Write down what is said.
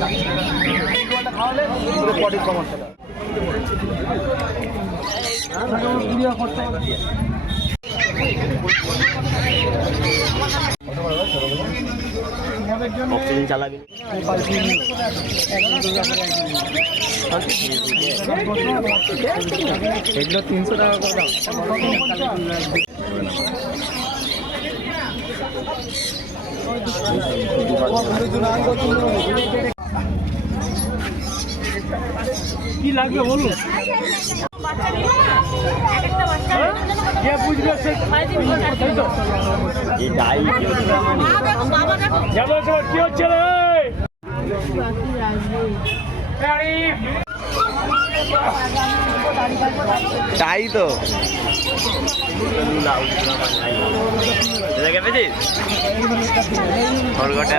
খাওয়ালে পুরো বডির সমস্যাটা অক্সিজেন চালাবি এগুলো 300 টাকা করে দাও। কি লাগবে বলুন? কে বুঝবে সে এই ডাই কি হচ্ছে রে? তাই তো দেখে পেয়েছিস খড়গটা